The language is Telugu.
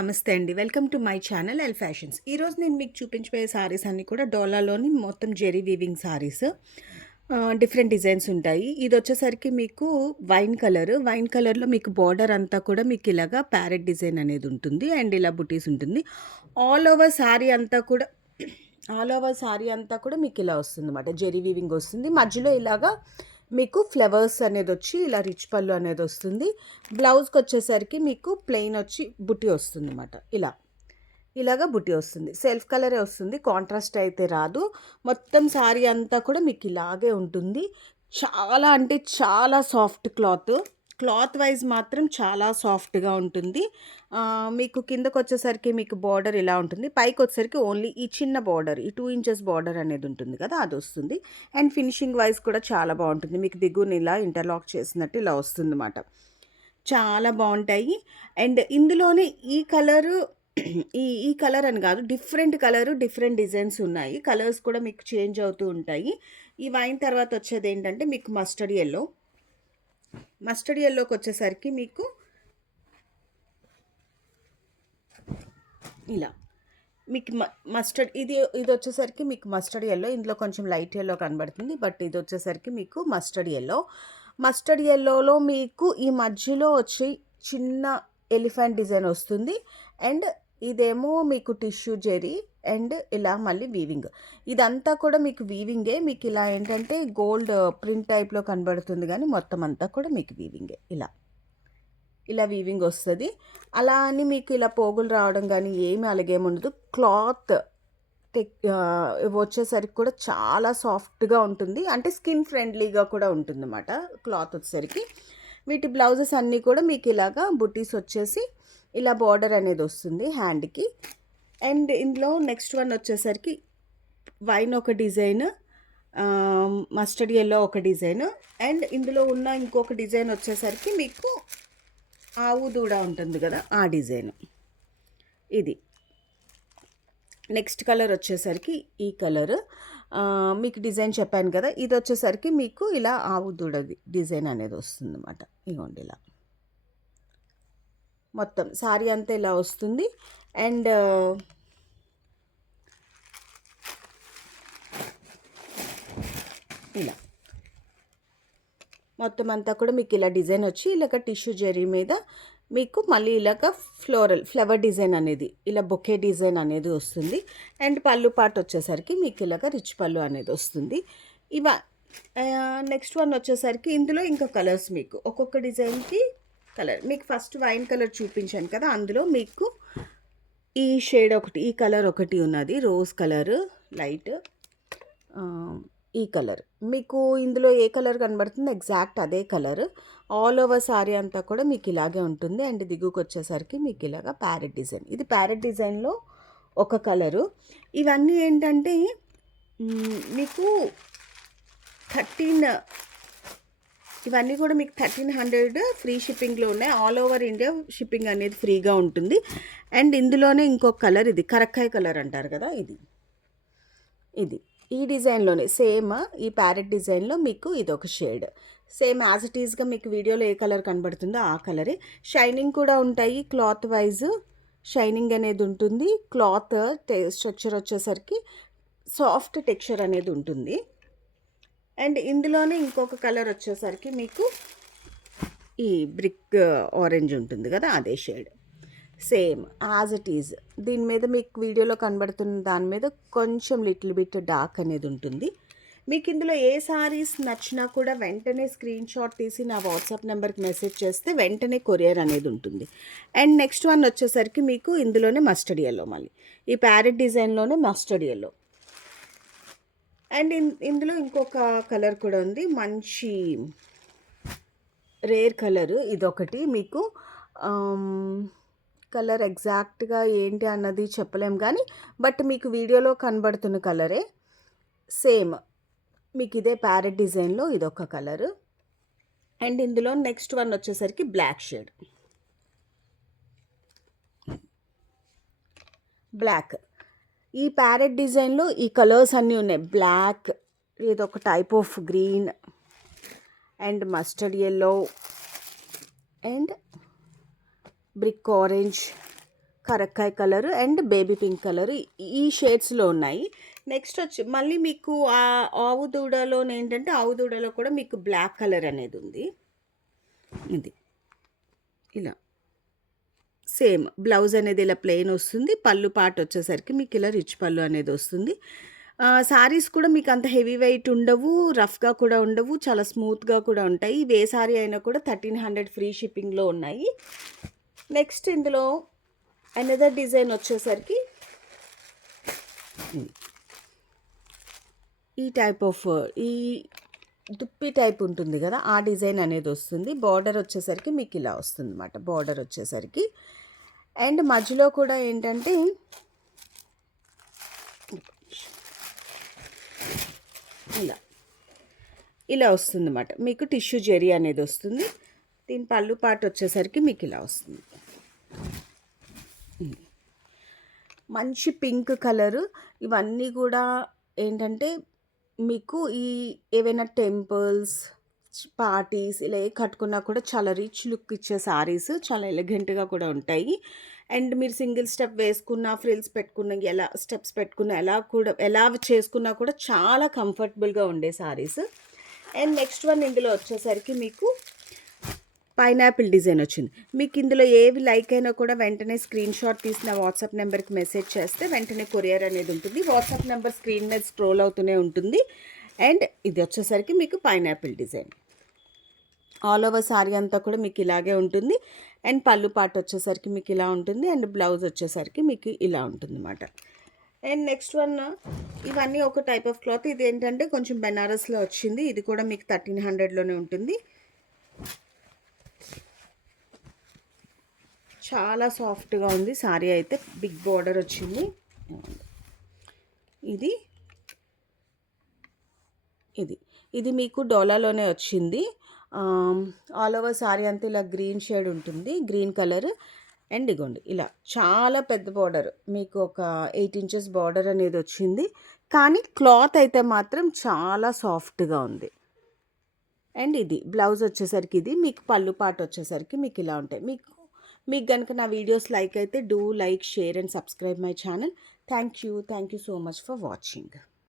నమస్తే అండి. Welcome to my channel L fashions. ఈరోజు నేను మీకు చూపించబోయే సారీస్ అన్నీ కూడా డోలాలోని మొత్తం zari weaving sarees. Different designs ఉంటాయి. ఇది వచ్చేసరికి మీకు వైన్ కలర్లో మీకు బార్డర్ అంతా కూడా మీకు ఇలాగా ప్యారెట్ డిజైన్ అనేది ఉంటుంది అండ్ ఇలా బుటీస్ ఉంటుంది. ఆల్ ఓవర్ సారీ అంతా కూడా మీకు ఇలా వస్తుంది అన్నమాట. జెరీ వీవింగ్ వస్తుంది. మధ్యలో ఇలాగా మీకు ఫ్లవర్స్ అనేది వచ్చి ఇలా రిచ్ పళ్ళు అనేది వస్తుంది. బ్లౌజ్కి వచ్చేసరికి మీకు ప్లెయిన్ వచ్చి బుట్టి వస్తుంది అన్నమాట. ఇలాగా బుట్టి వస్తుంది. సెల్ఫ్ కలరే వస్తుంది, కాంట్రాస్ట్ అయితే రాదు. మొత్తం సారీ అంతా కూడా మీకు ఇలాగే ఉంటుంది. చాలా అంటే చాలా సాఫ్ట్ క్లాత్ వైజ్ మాత్రం చాలా సాఫ్ట్గా ఉంటుంది. మీకు కిందకు వచ్చేసరికి మీకు బార్డర్ ఇలా ఉంటుంది. పైకి వచ్చేసరికి ఓన్లీ ఈ చిన్న బార్డర్, ఈ 2 ఇంచెస్ బార్డర్ అనేది ఉంటుంది కదా, అది వస్తుంది. అండ్ ఫినిషింగ్ వైజ్ కూడా చాలా బాగుంటుంది. మీకు దిగుని ఇలా ఇంటర్లాక్ చేసినట్టు ఇలా వస్తుంది అన్నమాట. చాలా బాగుంటాయి. అండ్ ఇందులోనే ఈ కలరు ఈ కలర్ అని కాదు, డిఫరెంట్ డిజైన్స్ ఉన్నాయి. కలర్స్ కూడా మీకు చేంజ్ అవుతూ ఉంటాయి. ఈ వైన్ తర్వాత వచ్చేది ఏంటంటే మీకు మస్టర్డ్ ఎల్లోకి వచ్చేసరికి మీకు ఇలా మీకు మస్టర్డ్ ఇది వచ్చేసరికి మీకు మస్టర్డ్ ఎల్లో. ఇందులో కొంచెం లైట్ ఎల్లో కనబడుతుంది, బట్ ఇది వచ్చేసరికి మీకు మస్టర్డ్ ఎల్లోలో మీకు ఈ మధ్యలో వచ్చి చిన్న ఎలిఫెంట్ డిజైన్ వస్తుంది. అండ్ ఇదేమో మీకు టిష్యూ జెరీ అండ్ ఇలా మళ్ళీ వీవింగ్. ఇదంతా కూడా మీకు వీవింగే. మీకు ఇలా ఏంటంటే గోల్డ్ ప్రింట్ టైప్లో కనబడుతుంది, కానీ మొత్తం అంతా కూడా మీకు వీవింగే. ఇలా వీవింగ్ వస్తుంది. అలా అని మీకు ఇలా పోగులు రావడం కానీ ఏమి అలాగేముండదు. క్లాత్ వచ్చేసరికి కూడా చాలా సాఫ్ట్గా ఉంటుంది, అంటే స్కిన్ ఫ్రెండ్లీగా కూడా ఉంటుంది అన్నమాట క్లాత్ వచ్చేసరికి. వీటి బ్లౌజెస్ అన్నీ కూడా మీకు ఇలాగా బుటీస్ వచ్చేసి ఇలా బార్డర్ అనేది వస్తుంది హ్యాండ్కి. అండ్ ఇందులో నెక్స్ట్ వన్ వచ్చేసరికి వైన్ ఒక డిజైన్, మస్టర్డ్ ఎల్లో ఒక డిజైన్, అండ్ ఇందులో ఉన్న ఇంకొక డిజైన్ వచ్చేసరికి మీకు ఆవు దూడ ఉంటుంది కదా, ఆ డిజైన్. ఇది నెక్స్ట్ కలర్ వచ్చేసరికి ఈ కలర్ మీకు డిజైన్ చెప్పాను కదా, ఇది వచ్చేసరికి మీకు ఇలా ఆవు దూడ డిజైన్ అనేది వస్తుంది అన్నమాట. ఇగోండి ఇలా మొత్తం సారీ అంతా ఇలా వస్తుంది. అండ్ ఇలా మొత్తం అంతా కూడా మీకు ఇలా డిజైన్ వచ్చి ఇలాగ టిష్యూ జరీ మీద మీకు మళ్ళీ ఇలాగ ఫ్లవర్ డిజైన్ అనేది, ఇలా బొకే డిజైన్ అనేది వస్తుంది. అండ్ పళ్ళు పాటు వచ్చేసరికి మీకు ఇలాగ రిచ్ పళ్ళు అనేది వస్తుంది. నెక్స్ట్ వన్ వచ్చేసరికి ఇందులో ఇంకా కలర్స్ మీకు ఒక్కొక్క డిజైన్కి కలర్. మీకు ఫస్ట్ వైన్ కలర్ చూపించాను కదా, అందులో మీకు ఈ షేడ్ ఒకటి, ఈ కలర్ ఒకటి ఉన్నది, రోజ్ కలర్ లైట్. ఈ కలర్ మీకు ఇందులో ఏ కలర్ కనబడుతుంది ఎగ్జాక్ట్ అదే కలర్. ఆల్ ఓవర్ సారీ అంతా కూడా మీకు ఇలాగే ఉంటుంది. అండ్ దిగుకు వచ్చేసరికి మీకు ఇలాగా ప్యారెట్ డిజైన్. ఇది ప్యారెట్ డిజైన్లో ఒక కలరు. ఇవన్నీ ఏంటంటే మీకు ఇవన్నీ కూడా మీకు 1300 ఫ్రీ షిప్పింగ్లో ఉన్నాయి. ఆల్ ఓవర్ ఇండియా షిప్పింగ్ అనేది ఫ్రీగా ఉంటుంది. అండ్ ఇందులోనే ఇంకొక కలర్, ఇది కరక్కాయ కలర్ అంటారు కదా, ఇది ఈ డిజైన్లోనే సేమ్ ఈ ప్యారెట్ డిజైన్లో మీకు ఇది ఒక షేడ్. సేమ్ యాజ్ ఇట్ ఈస్గా మీకు వీడియోలో ఏ కలర్ కనబడుతుందో ఆ కలరే. షైనింగ్ కూడా ఉంటాయి, క్లాత్ వైజ్ షైనింగ్ అనేది ఉంటుంది. క్లాత్ స్ట్రక్చర్ వచ్చేసరికి సాఫ్ట్ టెక్స్చర్ అనేది ఉంటుంది. అండ్ ఇందులోనే ఇంకొక కలర్ వచ్చేసరికి మీకు ఈ బ్రిక్ ఆరెంజ్ ఉంటుంది కదా, అదే shade. Same as it is. దీని మీద మీకు వీడియోలో కనబడుతున్న దాని మీద కొంచెం లిటిల్ బిట్ డార్క్ అనేది ఉంటుంది. మీకు ఇందులో ఏ సారీస్ నచ్చినా కూడా వెంటనే స్క్రీన్ షాట్ తీసి నా వాట్సాప్ నెంబర్కి మెసేజ్ చేస్తే వెంటనే కొరియర్ అనేది ఉంటుంది. అండ్ నెక్స్ట్ వన్ వచ్చేసరికి మీకు ఇందులోనే మస్టర్డ్ ఎల్లో, మళ్ళీ ఈ ప్యారెట్ డిజైన్లోనే మస్టర్డ్ ఎల్లో. అండ్ ఇందులో ఇంకొక కలర్ కూడా ఉంది, మంచి రేర్ కలరు. ఇదొకటి మీకు కలర్ ఎగ్జాక్ట్గా ఏంటి అన్నది చెప్పలేం కానీ, బట్ మీకు వీడియోలో కనబడుతున్న కలరే సేమ్. మీకు ఇదే ప్యారెట్ డిజైన్లో ఇదొక కలరు. అండ్ ఇందులో నెక్స్ట్ వన్ వచ్చేసరికి బ్లాక్ షేడ్, బ్లాక్. ఈ ప్యారెట్ డిజైన్లో ఈ కలర్స్ అన్నీ ఉన్నాయి. బ్లాక్, ఇదొక type of green and mustard yellow and brick orange, కరక్కాయ colour and baby pink colour ఈ షేడ్స్లో ఉన్నాయి. నెక్స్ట్ వచ్చి మళ్ళీ మీకు ఆ ఆవు దూడలోనే ఏంటంటే ఆవు దూడలో కూడా మీకు బ్లాక్ కలర్ అనేది ఉంది. ఇది ఇలా సేమ్ బ్లౌజ్ అనేది ఇలా ప్లెయిన్ వస్తుంది. పళ్ళు పార్ట్ వచ్చేసరికి మీకు ఇలా రిచ్ పళ్ళు అనేది వస్తుంది. సారీస్ కూడా మీకు అంత హెవీ వెయిట్ ఉండవు, రఫ్గా కూడా ఉండవు, చాలా స్మూత్గా కూడా ఉంటాయి. ఇవి ఏ సారీ అయినా కూడా 1300 ఫ్రీ షిప్పింగ్లో ఉన్నాయి. నెక్స్ట్ ఇందులో అనదర్ డిజైన్ వచ్చేసరికి ఈ టైప్ ఆఫ్ ఈ దుప్పి టైప్ ఉంటుంది కదా, ఆ డిజైన్ అనేది వస్తుంది. బార్డర్ వచ్చేసరికి మీకు ఇలా వస్తుంది అన్నమాట. బార్డర్ వచ్చేసరికి అండ్ మధ్యలో కూడా ఏంటంటే ఇలా ఇలా వస్తుంది అన్నమాట. మీకు టిష్యూ జెరీ అనేది వస్తుంది. దీని పళ్ళు పార్ట్ వచ్చేసరికి మీకు ఇలా వస్తుంది. మంచి పింక్ కలరు. ఇవన్నీ కూడా ఏంటంటే మీకు ఈ ఏవైనా టెంపుల్స్, పార్టీస్ ఇలా ఏ కట్టుకున్నా కూడా చాలా రిచ్ లుక్ ఇచ్చే సారీస్, చాలా ఎలిగెంట్గా కూడా ఉంటాయి. అండ్ మీరు సింగిల్ స్టెప్ వేసుకున్న, ఫ్రిల్స్ పెట్టుకున్న, ఎలా స్టెప్స్ పెట్టుకున్న, ఎలా చేసుకున్నా కూడా చాలా కంఫర్టబుల్గా ఉండే సారీస్. అండ్ నెక్స్ట్ వన్ ఇందులో వచ్చేసరికి మీకు పైనాపిల్ డిజైన్ వచ్చింది. మీకు ఇందులో ఏవి లైక్ అయినా కూడా వెంటనే స్క్రీన్ షాట్ తీసిన వాట్సాప్ నెంబర్కి మెసేజ్ చేస్తే వెంటనే కొరియర్ అనేది ఉంటుంది. వాట్సాప్ నెంబర్ స్క్రీన్ మీద స్క్రోల్ అవుతూనే ఉంటుంది. అండ్ ఇది వచ్చేసరికి మీకు pineapple design all over sorry అంతా కూడా మీకు ఇలాగే ఉంటుంది. అండ్ పళ్ళు పార్ట్ వచ్చేసరికి మీకు ఇలా ఉంటుంది. అండ్ బ్లౌజ్ వచ్చేసరికి మీకు ఇలా ఉంటుంది అన్నమాట. అండ్ నెక్స్ట్ వన్ ఇవన్నీ ఒక టైప్ ఆఫ్ క్లాత్. ఇది ఏంటంటే కొంచెం బెనారస్లో వచ్చింది. ఇది కూడా మీకు 1300లోనే ఉంటుంది. చాలా సాఫ్ట్గా ఉంది సారీ అయితే. బిగ్ బార్డర్ వచ్చింది. ఇది ఇది ఇది మీకు డోలాలోనే వచ్చింది. ఆల్ ఓవర్ సారీ అంతా ఇలా గ్రీన్ షేడ్ ఉంటుంది, గ్రీన్ కలర్. అండ్ ఇగోండి ఇలా చాలా పెద్ద బార్డర్, మీకు ఒక 8 ఇంచెస్ బార్డర్ అనేది వచ్చింది. కానీ క్లాత్ అయితే మాత్రం చాలా సాఫ్ట్గా ఉంది. అండ్ ఇది బ్లౌజ్ వచ్చేసరికి ఇది మీకు పళ్ళు పార్ట్ వచ్చేసరికి మీకు ఇలా ఉంటాయి. మీకు కనుక నా వీడియోస్ లైక్ అయితే do like, share and subscribe my channel. Thank you so much for watching.